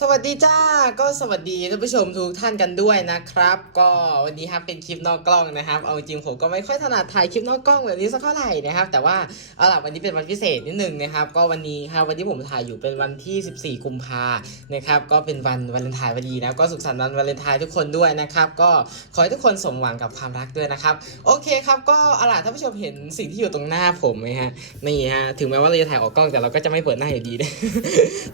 สวัสดีจ้าก็สวัสดีท่านผู้ชมทุกท่านกันด้วยนะครับ ก็วันนี้ครับเป็นคลิปนอกกล้องนะครับ เอาจริงผมก็ไม่ค่อยถนัดถ่ายคลิปนอกกล้องแบบนี้สักเท่าไหร่นะครับ แต่ว่าเอาล่ะวันนี้เป็นวันพิเศษนิดนึงนะครับ ก็วันนี้ครับวันที่ผมถ่ายอยู่เป็นวันที่ 14 กุมภานะครับก็เป็นวันวาเลนไทน์พอดีนะก็สุขสันต์วันวาเลนไทน์ทุกคนด้วยนะครับ ก็ขอให้ทุกคนสมหวังกับความรักด้วยนะครับ โอเคครับก็เอาล่ะท่านผู้ชมเห็นสิ่งที่อยู่ตรงหน้าผมไหมฮะนี่ฮะถึงแม้ว่าเราจะถ่ายออกกล้องแต่เราก็จะไม่เปิดหน้าอยู่ดีนะ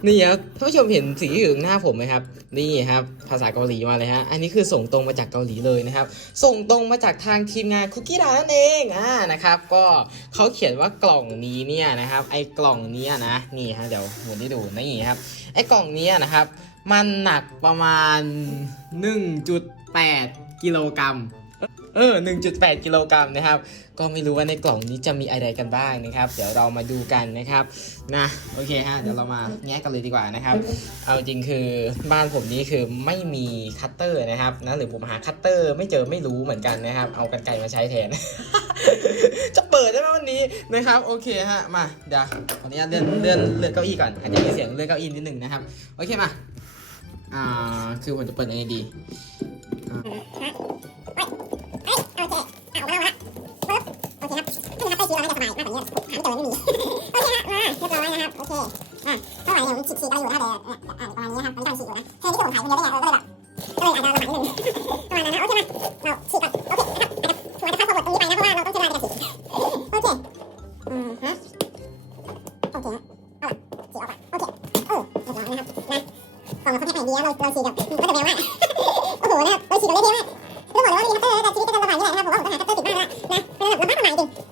นี่ครับท่านผู้ชมเห็นสิ่งที่อยู่ตรงหน้าผมไหมครับ นี่ครับ ภาษาเกาหลีมาเลยฮะ อันนี้คือส่งตรงมาจากเกาหลีเลยนะครับ ส่งตรงมาจากทางทีมงานคุกกี้ดานั่นเองอ่านะครับ ก็เขาเขียนว่ากล่องนี้เนี่ยนะครับ ไอ้กล่องเนี้ยนะ นี่ฮะ เดี๋ยวหมุนให้ดูนี่ครับ ไอ้กล่องเนี้ยนะครับ มันหนักประมาณ 1.8 กิโลกรัม ออ 1.8 กิโลกรัมนะครับ ก็ไม่รู้ว่าในกล่องนี้จะมีอะไรกันบ้างนะครับ เดี๋ยวเรามาดูกันนะครับ นะ โอเคฮะ เดี๋ยวเรามาแงะกันเลยดีกว่านะครับ เอาจริงคือบ้านผมนี่คือไม่มีคัตเตอร์นะครับ นะ หรือผมหาคัตเตอร์ไม่เจอไม่รู้เหมือนกันนะครับ เอากันไกรมาใช้แทน จะเปิดได้ไหมวันนี้นะครับ โอเคฮะ มา เดี๋ยวขออนุญาตเลื่อนเลื่อนเลื่อนเก้าอี้ก่อน อาจจะมีเสียงเลื่อนเก้าอี้นิดหนึ่งนะครับ โอเคมา อ่า คือผมจะเปิดยังไงดีอ่า ที่เราน่าจะสบายมากกว่านี้หาไม่เจอไม่มี โอเคนะมาเรียบร้อยนะครับ โอเค อะเท่าไหร่เนี่ยมันฉีดฉีดอะไรอยู่นะครับเดี๋ยวอ่าประมาณนี้นะครับมันก็ฉีดอยู่นะเฮ้ยที่ผมถ่ายคนเดียวได้ไงเราก็เลยแบบก็เลยอาจจะลำบากนิดนึงประมาณนั้นนะโอเคมาเราฉีดก่อนโอเคนะครับอาจจะอาจจะพาสปอร์ตตรงนี้ไปนะเพราะว่าเราต้องใช้เวลาในการฉีดโอเคอืมฮะโอเคะเอาละฉีดออกก่อโอเคเออเรียบร้อยนะครับนะของเราค่อนข้ดีเราเราฉีดบก็จะเร็วมากโอ้โหนะครับเราฉีบเร็วมากต้องบอกเลยว่ามีฮัตเตอร์แต่ชีวิตก็จะลำบากอย่างไรนะครับผมว่าผมต้องหาเตอร์ติดมากแล้วนะเป็นแบบลำบากมากจริง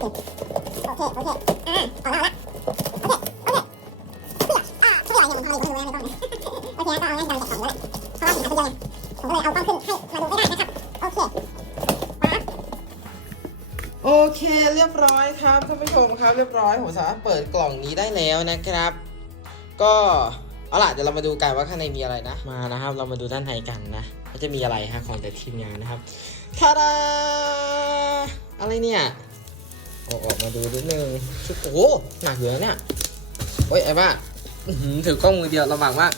โอเคโอเคอ่าโอเคโอเคตุ่ยอะตุ่ยเอาอย่างงี้โอเคโอเคเรียบร้อยโอเคเรียบร้อยครับท่านผู้ชมครับเรียบร้อยผมสามารถเปิดกล่องนี้ได้แล้วนะครับ ก็เอาล่ะเดี๋ยวเรามาดูกันว่าข้างในมีอะไรนะมานะครับ เรามาดูด้านในกันนะก็จะมีอะไรฮะของแต่ทีมงานนะครับทาดาอะไรเนี่ย เอาออกมาดูนิดนึงชุดโอ้โหหนักอยู่นะเนี่ยโอ้ยไอ้บ้าถือกล้องมือเดียวลำบากมาก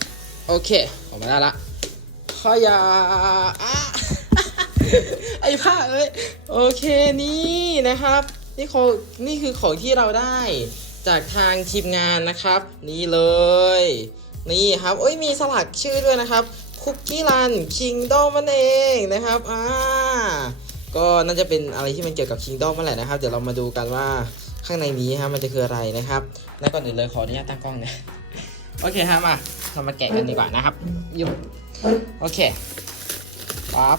โอเค ออกมาได้ละขยะอะไอ้ผ้าเอ้ยโอเคนี่นะครับ นี่ของนี่คือของที่เราได้จากทางทีมงานนะครับ นี่เลย นี่ครับโอ้ยมีสลักชื่อด้วยนะครับคุกกี้รันคิงดอมมันเองนะครับอ่า ก็น่าจะเป็นอะไรที่มันเกี่ยวกับคิงดอมนั่นแหละนะครับเดี๋ยวเรามาดูกันว่าข้างในนี้ฮะมันจะคืออะไรนะครับแล้วก่อนอื่นเลยขออนุญาตตั้งกล้องนะโอเคฮะมาเรามาแกะกันดีกว่านะครับยุบโอเคปั๊บ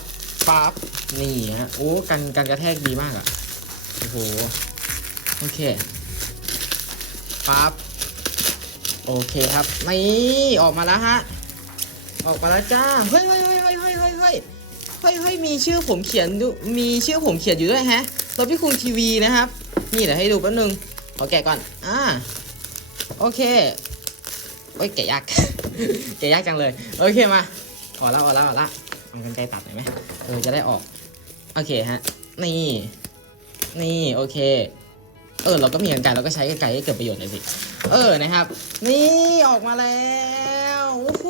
ปั๊บนี่ฮะโอ้กันกันกระแทกดีมากอะ่ะโอ้โหโอเคปั๊บโอเคครับนี่ออกมาแล้วฮะออกมาแล้วจ้าเฮ้ยเฮ้ยเฮ้ยเฮ้ยเฮ้ยเฮ้ยเฮ้ย เฮ้ยเฮ้ยมีชื่อผมเขียนดูมีชื่อผมเขียนอยู่ด้วยฮะรถพี่คุงทีวีนะครับ นี่เดี๋ยวให้ดูแป๊บนึงขอแกะก่อนอ่าโอเคโอ้ยแกะยาก แกะยากจังเลยโอเคมาออกแล้วออกแล้วออกแล้วเอากันไกลตัดหน่อยไหมเออจะได้ออกโอเคฮะนี่นี่โอเค เออเราก็มีกันไกรเราก็ใช้กันไกรให้เกิดประโยชน์หน่อยสิเออนะครับ นี่ออกมาแล้วโอ้โห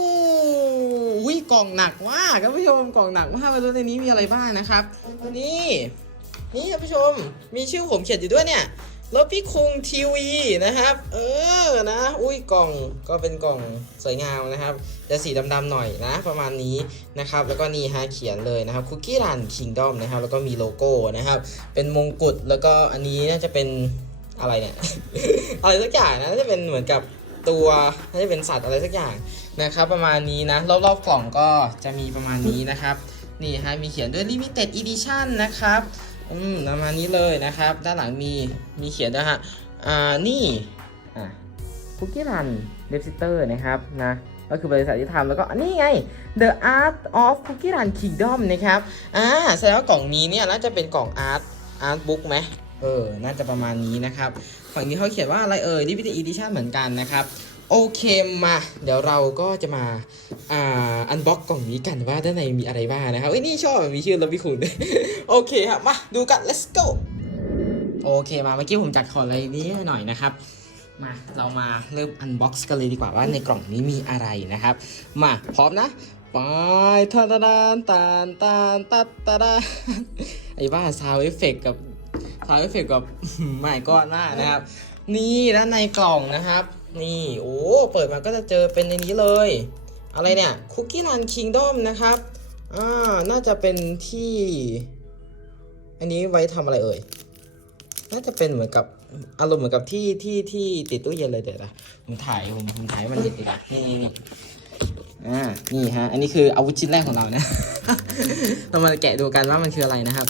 กล่องหนักมากท่านผู้ชมกล่องหนักมากไม่รู้ในนี้มีอะไรบ้างนะครับนี่นี่ท่านผู้ชมมีชื่อผมเขียนอยู่ด้วยเนี่ยรถพี่คุงทีวีนะครับ เออนะ อุ้ยกล่องก็เป็นกล่องสวยงามนะครับจะสีดำๆหน่อยนะ ประมาณนี้นะครับ แล้วก็นี่ฮะเขียนเลยนะครับคุกกี้รันคิงดอมนะครับ แล้วก็มีโลโก้นะครับ เป็นมงกุฎแล้วก็อันนี้น่าจะเป็นอะไรเนี่ย อะไรสักอย่างนะน่าจะเป็นเหมือนกับตัวน่าจะเป็นสัตว์อะไรสักอย่าง นะครับประมาณนี้นะ รอบๆกล่องก็จะมีประมาณนี้นะครับ นี่ฮะมีเขียนด้วย limited edition นะครับอืมประมาณนี้เลยนะครับ ด้านหลังมีมีเขียนด้วยฮะอ่านี่อ่าคุกกี้รันเดฟซิเตอร์นะครับนะก็คือบริษัทที่ทำแล้วก็นนี้ไง The Art of Cookie Run Kingdom นะครับอ่าแสดงว่ากล่องนี้เนี่ยน่าจะเป็นกล่อง Art Art Book ไหมเออ น่าจะประมาณนี้นะครับ ฝั่งนี้เขาเขียนว่าอะไรเอ่ย Limited Edition เหมือนกันนะครับ โอเคมา เดี๋ยวเราก็จะมาอ่าอันบ็อกกล่องนี้กันว่าด้านในมีอะไรบ้างนะครับเอ้ยนี่ชอบมีชื่อแล้วพี่คุณโอเคครับมาดูกัน let's go โอเคมาเมื่อกี้ผมจัดของอะไรนี้หน่อยนะครับ มาเรามาเริ่มอันบ็อกซ์กันเลยดีกว่าว่าในกล่องนี้มีอะไรนะครับ มาพร้อมนะไปทาตาดานตานตานตัดตาดาไอ้บ้าซาวเอฟเฟกกับซาวเอฟเฟกกับไม่ก้อนมากนะครับ นี่ด้านในกล่องนะครับ นี่โอ้เปิดมาก็จะเจอเป็นในนี้เลย อะไรเนี่ยคุกกี้รันคิงดอมนะครับอ่าน่าจะเป็นที่ อันนี้ไว้ทำอะไรเอ่ยน่าจะเป็นเหมือนกับอารมณ์เหมือนกับที่ที่ที่ติดตู้เย็นเลยเดี๋ยวนะผมถ่ายผมผมถ่ายมันเห็นดีกว่านี่นี่นี่อ่านี่ฮะอันนี้คืออาวุธชิ้นแรกของเรานะ เรามาแกะดูกันว่ามันคืออะไรนะครับ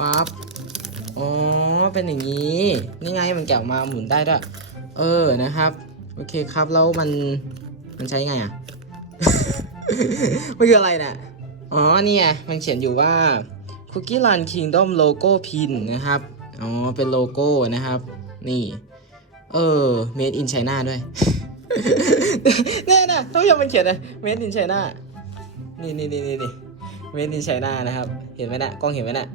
ปั๊บอ๋อเป็นอย่างนี้ นี่ไงมันแกะออกมาหมุนได้ด้วย เออนะครับ โอเคครับแล้วมันมันใช้ไงอะ มันคืออะไรเนี่ยอ๋อนี่ไงมันเขียนอยู่ว่า Cookie Run Kingdom Logo Pin นะครับ อ๋อ เป็นโลโก้นะครับ นี่ เออ Made in China ด้วยแน่นะต้องยังมันเขียนนะ Made in China นี่นี่นี่นี่นี่ Made in China นะครับ เห็นไหมนะกล้องเห็นไหมนะ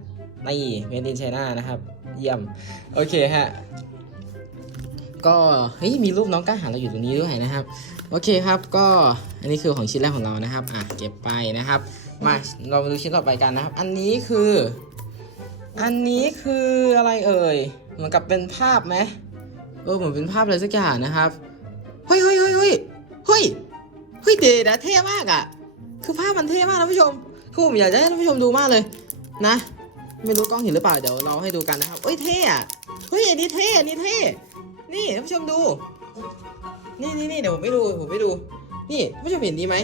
นี่ Made in China นะครับ เยี่ยม โอเคฮะ ก็เฮ้ยมีรูปน้องกล้าหาเราอยู่ตรงนี้ด้วยนะครับ โอเคครับก็อันนี้คือของชิ้นแรกของเรานะครับอะเก็บไปนะครับ มาเรามาดูชิ้นต่อไปกันนะครับ อันนี้คือ อันนี้คืออะไรเอ่ยเหมือนกับเป็นภาพไหมเออเหมือนเป็นภาพอะไรสักอย่างนะครับเฮ้ยเฮ้ยเฮ้ยเฮ้ยเฮ้ยเฮ้ยเดดะเท่มากอะคือภาพมันเท่มากนะผู้ชมคือผมอยากจะให้ท่านผู้ชมดูมากเลยนะ ไม่รู้กล้องเห็นหรือเปล่าเดี๋ยวเราให้ดูกันนะครับเอ้ยเท่อะเฮ้ยอันนี้เท่อันนี้เท่ นี่ท่านผู้ชมดู นี่นี่นี่เดี๋ยวผมไม่ดูผมไม่ดู นี่ท่านผู้ชมเห็นดีไหม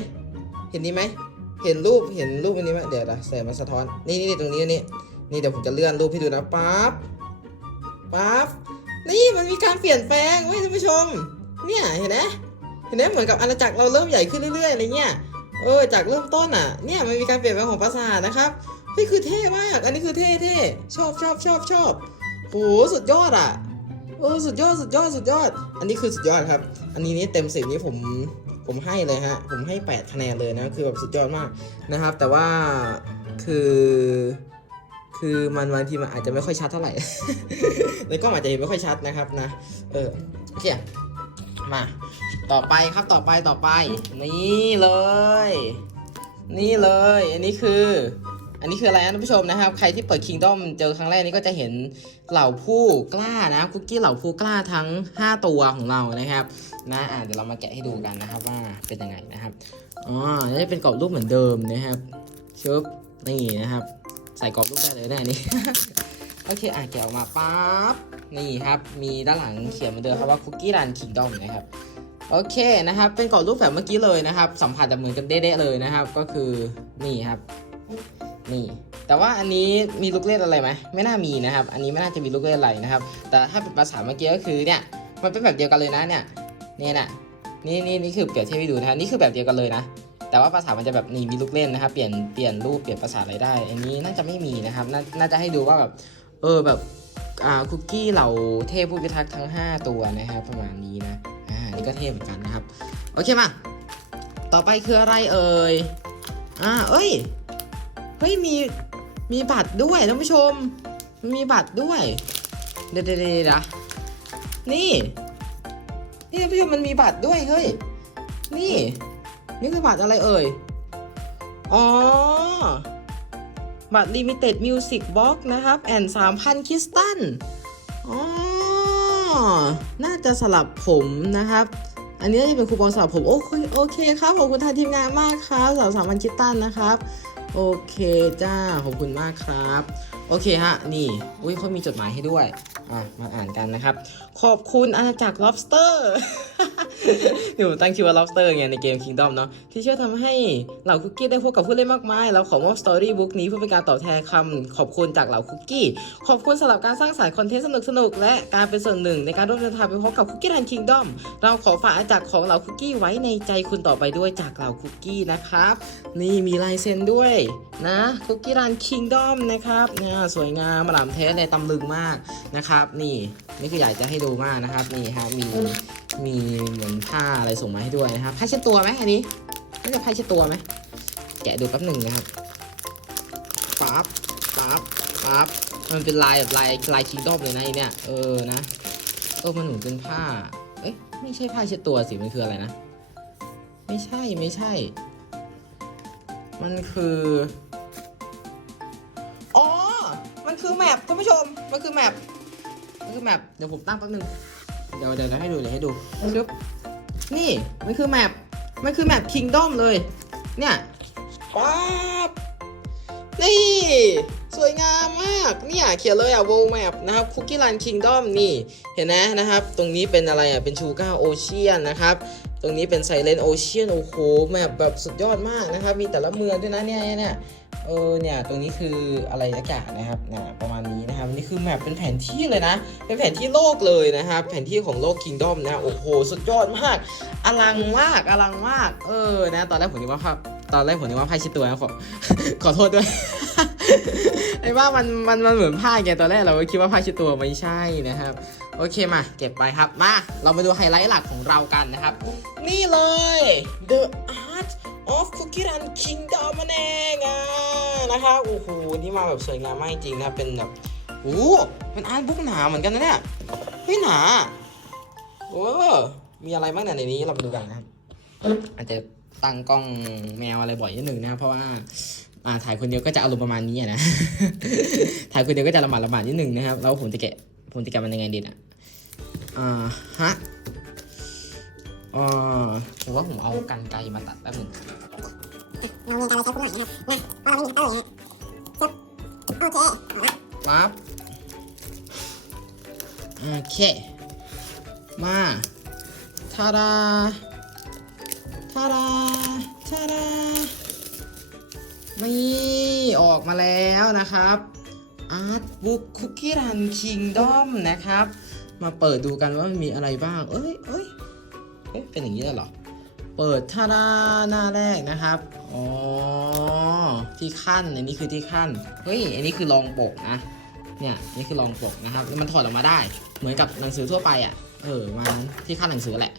เห็นดีไหม เห็นรูปเห็นรูปอันนี้ไหมเดี๋ยวนะใส่มาสะท้อน นี่นี่ตรงนี้นี่นี่เดี๋ยวผมจะเลื่อนรูปให้ดูนะปั๊บปั๊บนี่มันมีการเปลี่ยนแปลงเว้ยท่านผู้ชม เนี่ยเห็นไหมเห็นไหมเหมือนกับอาณาจักรเราเริ่มใหญ่ขึ้นเรื่อยๆอะไรเงี้ยเออจากเริ่มต้นอะเนี่ยมันมีการเปลี่ยนแปลงของปราสาทนะครับเฮ้ยคือเท่มาก อันนี้คือเท่เท่ชอบชอบชอบชอบโหสุดยอดอะ เออสุดยอดสุดยอดสุดยอด อันนี้คือสุดยอดครับ อันนี้นี่เต็มสิบนี้ผมผมให้เลยฮะ ผมให้ 8 คะแนนเลยนะ คือแบบสุดยอดมากนะครับ แต่ว่าคือ คือมันบางทีมันอาจจะไม่ค่อยชัดเท่าไหร่ ในกล้องอาจจะเห็นไม่ค่อยชัดนะครับนะ เออ โอเค มา ต่อไปครับต่อไปต่อไป นี่เลย นี่เลย อันนี้คือ อันนี้คืออะไรนะท่านผู้ชมนะครับ ใครที่เปิด Kingdom เจอครั้งแรกนี้ก็จะเห็นเหล่าผู้กล้านะคุกกี้เหล่าผู้กล้าทั้ง 5 ตัวของเรานะครับนะอะเดี๋ยวเรามาแกะให้ดูกันนะครับว่าเป็นยังไงนะครับอ๋อนี่เป็นกรอบรูปเหมือนเดิมนะครับชึบนี่นะครับ ใส่กรอบรูปได้เลยนะอันนี้โอเคอะแกะออกมาปั๊บนี่ครับ มีด้านหลังเขียนเหมือนเดิมครับว่าคุกกี้รันคิงดอมนะครับโอเคนะครับ เป็นกรอบรูปแบบเมื่อกี้เลยนะครับ สัมผัสจะเหมือนกันเด๊ะๆเลยนะครับ ก็คือนี่ครับ นี่ แต่ว่าอันนี้มีลูกเล่นอะไรไหมไม่น่ามีนะครับ อันนี้ไม่น่าจะมีลูกเล่นอะไรนะครับ แต่ถ้าเป็นภาษาเมื่อกี้ก็คือเนี่ยมันเป็นแบบเดียวกันเลยนะเนี่ยนี่นะนี่นี่นี่คือเปรียบเทียบให้ดูนะนี่คือแบบเดียวกันเลยนะ แต่ว่าภาษามันจะแบบนี่มีลูกเล่นนะครับ เปลี่ยนเปลี่ยนรูปเปลี่ยนภาษาอะไรได้ อันนี้น่าจะไม่มีนะครับนน่าจะให้ดูว่าแบบเออแบบอ่าคุกกี้เหล่าเทพผู้พิทักษ์ทั้ง 5 ตัวนะครับประมาณนี้นะอ่านี่ก็เทพเหมือนกันนะครับ โอเคมาต่อไปคืออะไรเอ่ยอ่าเอ้ย เฮ้ยมีมีบัตรด้วยท่านผู้ชม มีบัตรด้วย เดี๋ยวเดี๋ยวนะนี่ นี่ท่านผู้ชมมันมีบัตรด้วยเฮ้ย นี่ นี่คือบัตรอะไรเอ่ย อ๋อ บัตร Limited Music Box นะครับ แอนสามพันคริสตัน อ๋อ น่าจะสลับผมนะครับอันนี้จะเป็นคูปองสลับผม โอเคโอเคครับขอบคุณทางทีมงานมากครับสำหรับสามพันคริสตันนะครับ โอเคจ้าขอบคุณมากครับ โอเคฮะ นี่ อุ้ยเขามีจดหมายให้ด้วยอะมาอ่านกันนะครับ ขอบคุณอาณาจักร lobster เดี๋ยวผมตั้งชื่อว่า lobster ไงในเกม Kingdom เนาะที่ช่วยทำให้เหล่าคุกกี้ได้พบกับผู้เล่นมากมายแล้วขอมอบสตอรี่บุ๊กนี้เพื่อเป็นการตอบแทนคำขอบคุณจากเหล่าคุกกี้ ขอบคุณสำหรับการสร้างสรรค์คอนเทนต์สนุกๆและการเป็นส่วนหนึ่ง ในการร่วมเดินทางไปพบกับคุกกี้รันคิงดอมเราขอฝากอาณาจักรของเหล่าคุกกี้ไว้ในใจคุณต่อไปด้วยจากเหล่าคุกกี้นะครับ นี่มีลายเซ็นด้วยนะคุกกี้รันคิงดอมนะครับเนี่ยสวยงามหลามเทสเลยตำลึงมากนะครับนี่นี่คืออยากจะให้ดูมากนะครับ นี่ฮะมีมีเหมือนผ้าอะไรส่งมาให้ด้วยนะครับผ้าเช็ดตัวไหมอันนี้นี่จะผ้าเช็ดตัวไหมแกะดูแป๊บหนึ่งนะครับปั๊บปั๊บปั๊บมันเป็นลายแบบลายลายคิงดอมเลยนะไอเนี่ยเออนะเออมันเหมือนเป็นผ้า เอ้ยไม่ใช่ผ้าเช็ดตัวสิมันคืออะไรนะ ไม่ใช่ไม่ใช่ มันคืออ๋อมันคือแมปท่านผู้ชม มันคือแมป คือแมปเดี๋ยวผมตั้งแป๊บนึง เดี๋ยวเดี๋ยวให้ดูเดี๋ยวให้ดูชึบนี่มันคือแมปมันคือแมปคิงดอมเลย เนี่ยป๊าบนี่สวยงามมากเนี่ยเขียนเลยอะ world map นะครับ cookie run kingdom นี่เห็นไหมนะครับ ตรงนี้เป็นอะไรอะเป็นชูการ์โอเชียนนะครับต รงนี้เป็นไซเลนโอเชียนโอ้โหแมปแบบสุดยอดมากนะครับ มีแต่ละเมืองด้วยนะเนี่ยเนี่ยเออเนี่ยตรงนี้คืออะไรสักอย่างนะครับนี่ประมาณนี้นะครับนี่คือแมปเป็นแผนที่เลยนะ เป็นแผนที่โลกเลยนะครับ แผนที่ของโลกคิงดอมนะโอ้โหสุดยอดมาก อลังมากอลังมาก เออนะตอนแรกผมนึกว่าภาพตอนแรกผมนึกว่าไพ่ชิดตัวนะขอขอโทษด้วยไอ้ว่ามันมันมันเหมือนผ้าไงตอนแรกเราคิดว่าผ้าชิดตัวไม่ใช่นะครับ โอเคมา เก็บไปครับ มา เรามาดูไฮไลท์หลักของเรากันนะครับ นี่เลย The Art of Cookie Run Kingdom นั่นเองอะนะครับโอ้โหนี่มาแบบสวยงามมากจริงนะเป็นแบบโอ้เป็นอาร์ตบุ๊กหนาเหมือนกันนะเนี่ยเฮ้ยหนาโอ้มีอะไรบ้างเนี่ยในนี้เรามาดูกันนะครับอาจจะตั้งกล้องแมวอะไรบ่อยนิดหนึ่งนะเพราะว่าอ่าถ่ายคนเดียวก็จะอารมณ์ประมาณนี้นะ ถ่ายคนเดียวก็จะละหมาดละหมาดนิดหนึ่งนะครับ แล้วผมจะแกะผมจะแกะมันยังไงดีนะ อ่าฮะอ่าผมว่าผมเอากันไกรมาตัดแป๊บหนึงเรามีการใช้คุณหน่อยนะครับนะเพราะเราไม่มีคัตเตอร์เลยฮะปึ๊บโอเคเอาละปั๊บโอเค มาทาดาทาดาทาดานี่ออกมาแล้วนะครับ Art Book Cookie Run Kingdom นะครับ มาเปิดดูกันว่ามันมีอะไรบ้าง เอ้ยเอ้ยเอ้ยเป็นอย่างนี้เลยเหรอ เปิดทาดาหน้าแรกนะครับ อ๋อ ที่ขั้น อันนี้คือที่ขั้น เฮ้ย อันนี้คือรองปกนะ เนี่ยนี่คือรองปกนะครับ แล้วมันถอดออกมาได้ เหมือนกับหนังสือทั่วไปอะ เออมันที่ขั้นหนังสือแหละ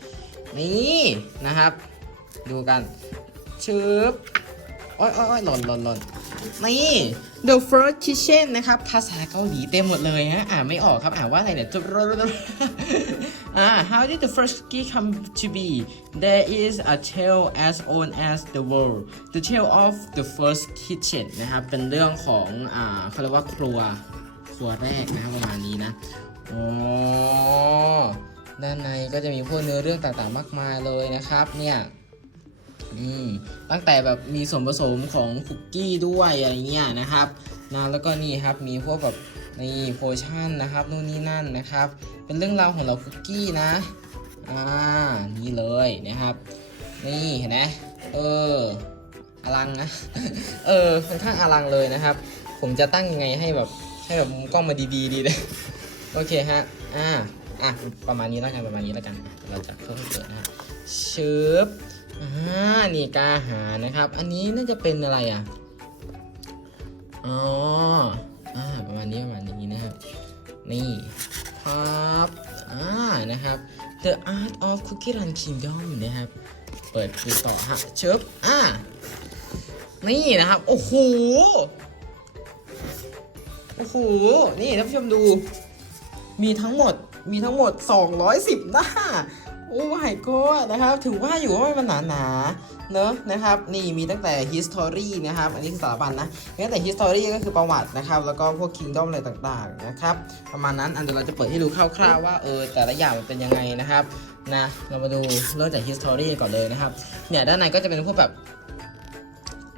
นี่นะครับ ดูกันชึบ โอ้ยโอ้ยโอ้ยหล่นหล่นหล่นนี่ The First Kitchen นะครับภาษาเกาหลีเต็มหมดเลยฮะอ่านไม่ออกครับอ่านว่าอะไรเนี่ยอ่า How did the first cookie come to be There is a tale as old as the world The tale of the first kitchen นะครับเป็นเรื่องของอ่าเขาเรียกว่าครัวครัวแรกนะครับประมาณนี้นะอ๋อด้านในก็จะมีพวกเนื้อเรื่องต่างๆมากมายเลยนะครับเนี่ย อืมตั้งแต่แบบมีส่วนผสมของคุกกี้ด้วยอะไรเงี้ยนะครับนะแล้วก็นี่ครับมีพวกแบบนี่โพชั่นนะครับนู่นนี่นั่นนะครับ เป็นเรื่องราวของเราคุกกี้นะอ่านี่เลยนะครับ นี่เห็นไหมเอออลังนะเออค่อนข้างอลังเลยนะครับ ผมจะตั้งยังไงให้แบบให้แบบมุมกล้องมาดีๆดีเลยโอเคฮะอ่าอะประมาณนี้แล้วกันประมาณนี้แล้วกันเราจะค่อยๆเปิดนะฮะชึบ อ่านี่กาหานะครับ อันนี้น่าจะเป็นอะไรอะ อ๋อ อ่า ประมาณนี้ประมาณนี้นะครับ นี่ครับอ่า นะครับ The Art of Cookie Run Kingdom นะครับ เปิดดูต่อฮะชึบอ่า นี่นะครับ โอ้โห โอ้โห นี่ท่านผู้ชมดู มีทั้งหมด มีทั้งหมด 210 หน้า โอ้ไม่ก็นะครับ ถือว่าอยู่ว่ามันหนาหนาเนอะนะครับ นี่มีตั้งแต่ history นะครับ อันนี้คือสารบัญนะตั้งแต่ history ก็คือประวัตินะครับ แล้วก็พวก kingdom อะไรต่างๆนะครับ ประมาณนั้น อันเดี๋ยวเราจะเปิดให้ดูคร่าวๆว่า เออ แต่ละอย่างมันเป็นยังไงนะครับ นะ เรามาดูเริ่มจาก history ก่อนเลยนะครับ เนี่ย ด้านในก็จะเป็นพวกแบบ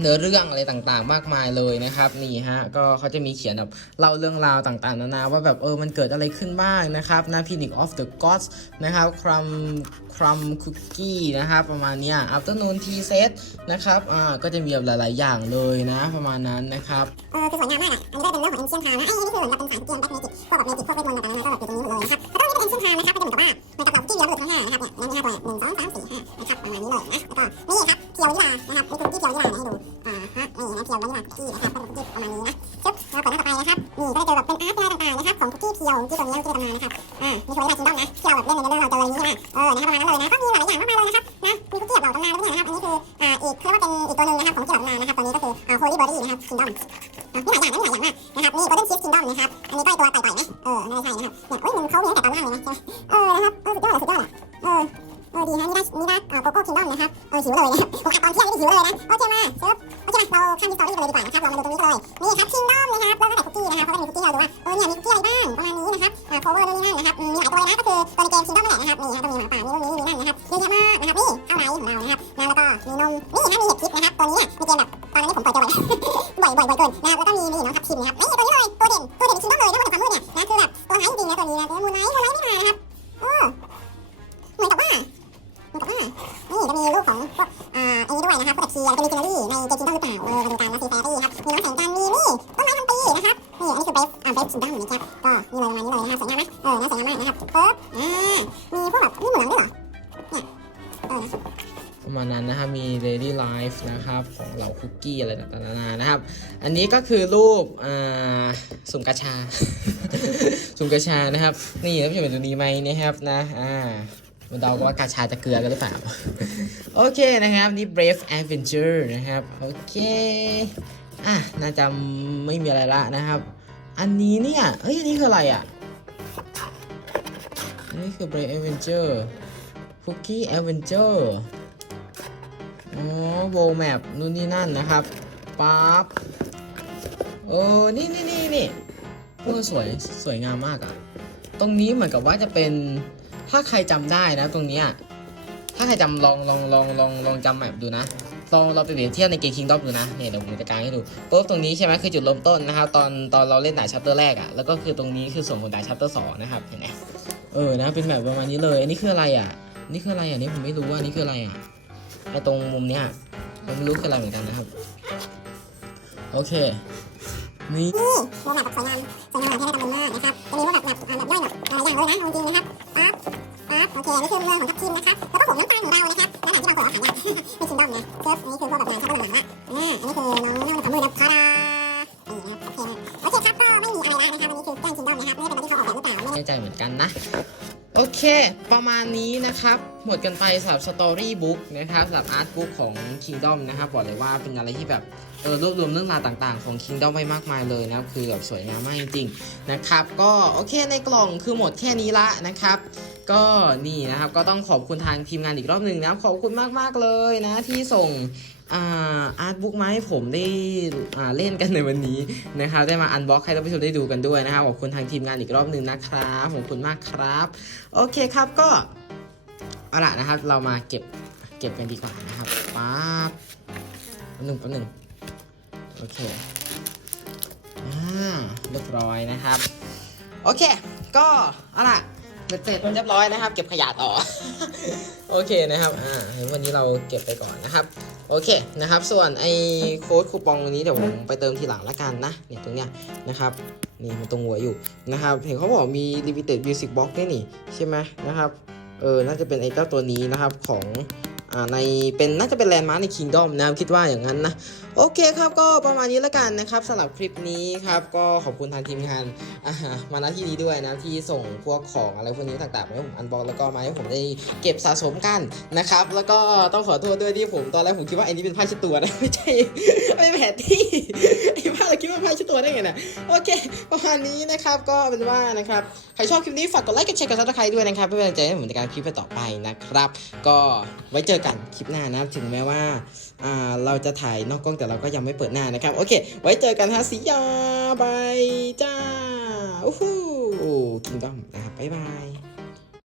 เนื้อเรื่องอะไรต่างๆ มากมายเลยนะครับนี่ฮะก็เขาจะมีเขียนแบบเล่าเรื่องราวต่างๆนานาว่าแบบเออมันเกิดอะไรขึ้นบ้างนะครับนะ Panic of the Gods นะครับความ Crumb Cookie นะครับประมาณนี้ย Afternoon Tea Set นะครับอ่าก็จะมีแบบหลาย ๆ อย่างเลยนะ ประมาณนั้นนะครับเออคือสวยงามมากอะ อันนี้ก็เป็นเรื่องของ ancient time นะไอ้นี่คือเหมือนกับเป็นสารเกมแบ็คเมจิกพวกแบบเมจิกพวกเวทมนต์ต่างๆนะก็แบบอยู่ตรงนี้หมดเลยนะครับแล้วก็นี่เป็น ancient time นะครับก็จะเหมือนกับว่าเหมือนกับเราที่เดียวหลุดทั้งห้านะครับเนี่ยนั่นห้าตัวหนึ่งสองสามสี่ห้านะครับประมาณนี้เลยนะแล้วก็นี่ครับเพียววิลานะครับนี่คือคุกกี้เพียววิลาให้ดูอ่าฮะนี่นะเพียววิลาคุกกี้นะครับก็เป็นคุกกี้ประมาณนี้นะ จึ๊บเราเปิดหน้าต่อไปนะครับ นี่ก็จะเจอแบบเป็นอาร์ตอะไรต่างๆนะครับของคุกกี้เพียวที่ตัวนี้คุกกี้ตำนานนะครับ อ่านี่คือวานิลาคิงดอมนะที่เราแบบเล่นในเรื่องเราเจออย่างนี้นะเออ นะครับประมาณนั้นเลยนะ ก็มีหลายอย่างมากมายเลยนะครับ นะ มีคุกกี้แบบเหล่าตำนานด้วยนะครับ อันนี้คือ อ่า อีกเขาเรียกว่าเป็นอีกตัวหนึ่งนะครับของคุกกี้เหล่าตำนานนะครับ ตัวนี้ก็คืออ่า Holy Body นะครับ Kingdom อะมีหลายอย่างนะมีหลายอย่างมากนะครับนี่ Golden Cheese Kingdom นะครับ อันนี้ก็ตัวไต่ๆนะเออไม่ใช่นะครับเนี่ยเอ้ยมันเขามีตั้งแต่ตอนล่างเลยนะ อะไรต่างๆนานานะครับ อันนี้ก็คือรูปสุ่มกาชา สุ่มกาชานะครับ นี่ท่านผู้ชมเห็นตัวนี้ไหมนะครับนะอ่ามาเดากันว่ากาชาจะเกลือกันหรือเปล่า โอเคนะครับ นี่ brave adventure นะครับ โอเค อะ น่าจะไม่มีอะไรละนะครับ อันนี้เนี่ย เฮ้ย อันนี้คืออะไรอะนนี้คือ brave adventure cookie adventure อ๋อ world map นู่นนี่นั่นนะครับปั๊บเออนี่นี่นี่นี่เออสวยสวยงามมากอะตรงนี้เหมือนกับว่าจะเป็นถ้าใครจำได้นะ ตรงเนี้ยถ้าใครจำลองลองลองลองลองจำแมปดูนะลองเราไปเปรียบเทียบในเกมคิงดอมดูนะเนี่ยเดี๋ยวผมจะกางให้ดูปุ๊บตรงนี้ใช่ไหมคือจุดเริ่มต้นนะครับตอนตอนเราเล่นด่านชัปเตอร์แรกอะแล้วก็คือตรงนี้คือส่วนของด่านชัปเตอร์สองนะครับเห็นไหมเออนะเป็นแบบประมาณนี้เลยอันนี้คืออะไรอะนี่คืออะไรอะนี่ผมไม่รู้ว่านี่คืออะไรอะ ไอ้ตรงมุมเนี้ยผมไม่รู้คืออะไรเหมือนกันนะครับ โอเค นี่นี่โมแบแบบสวยงามสวยงามแบบให้ได้ตำนานมากนะครับจะมีพวกแบบแบบแบบย่อยแบบหลายอย่างเลยนะเอาจริงนะครับปั๊บปั๊บโอเคนี่คือเมืองของทัพทีมนะครับ แล้วก็ผมน้ำตาลของเรานะครับอาหารที่บางคนเอาขายยากไม่ชิมดอมนะเซิร์ฟนนี้คือพวกแบบงานชอบเบื้องหลังละอ่าอันนี้คือน้องน้องกับมือนะทาดานี่นะครับโอเคนะ เขาออกแน่ใจเหมือนกันนะ โอเค ประมาณนี้นะครับ หมดกันไปสำหรับสตอรี่บุ๊กนะครับสำหรับอาร์ตบุ๊กของ Kingdom นะครับบอกเลยว่าเป็นอะไรที่แบบเออรวบรวมเรื่องราวต่างๆ ของ Kingdom ไว้มากมายเลยนะครับคือแบบสวยงามมากจริงๆนะครับ ก็โอเคในกล่องคือหมดแค่นี้ละนะครับก็นี่นะครับก็ต้องขอบคุณทางทีมงานอีกรอบหนึ่งนะครับขอบคุณมากๆเลยนะที่ส่ง อาร์ตบุ๊กมาให้ผมได้เล่นกันในวันนี้นะครับได้มาอันบ็อกให้ท่านผู้ชมได้ดูกันด้วยนะครับขอบคุณทางทีมงานอีกรอบหนึ่งนะครับขอบคุณมากครับ โอเคครับก็เอาละนะครับ เรามาเก็บเก็บกันดีกว่านะครับป๊าบแป๊บหนึ่งป๊บหนึ่งโอเคอ่าเรียบร้อยนะครับ โอเค ก็เอาละเบ็ดเสร็จเรียบร้อยนะครับ เก็บขยะต่อ โอเคนะครับอ่าวันนี้เราเก็บไปก่อนนะครับ โอเคนะครับ ส่วนไอ้โค้ดคูปองนี้เดี๋ยวผมไปเติมทีหลังละกันนะเนี่ยตรงเนี้ยนะครับนี่มันตรงหัวอยู่นะครับเห็นเขาบอกมี limited music box ด้วยนี่ใช่ไหมนะครับเออน่าจะเป็นไอ้เจ้าตัวนี้นะครับของอ่าในเป็นน่าจะเป็นแลนด์มาร์กใน Kingdom นะครับคิดว่าอย่างนั้นนะ โอเคครับก็ประมาณนี้ละกันนะครับสำหรับคลิปนี้ครับก็ขอบคุณทางทีมงานมาณที่นี้ด้วยนะที่ส่งพวกของอะไรพวกนี้ต่างๆมาให้ผมอันบ็อกแล้วก็มาให้ผมได้เก็บสะสมกันนะครับ แล้วก็ต้องขอโทษด้วยที่ผมตอนแรกผมคิดว่าไอ้นี้เป็นผ้าเช็ดตัวนะไม่ใช่ไม่ใช่แผนที่ไอ้ผ้าเราคิดว่าผ้าเช็ดตัวได้ไงนะโอเค ประมาณนี้นะครับก็เป็นว่านะครับใครชอบคลิปนี้ฝากกดไลค์กดแชร์กดซับสไครต์ด้วยนะครับเพื่อเป็นกำลังใจให้ผมในการคลิปต่อไปนะครับ ก็ไว้เจอกันคลิปหน้านะถึงแม้ว่า อ่าเราจะถ่ายนอกกล้องแต่เราก็ยังไม่เปิดหน้านะครับ โอเค ไว้เจอกันฮะสียาบายจ้าอู้หูคิงดอมนะครับบ๊ายบาย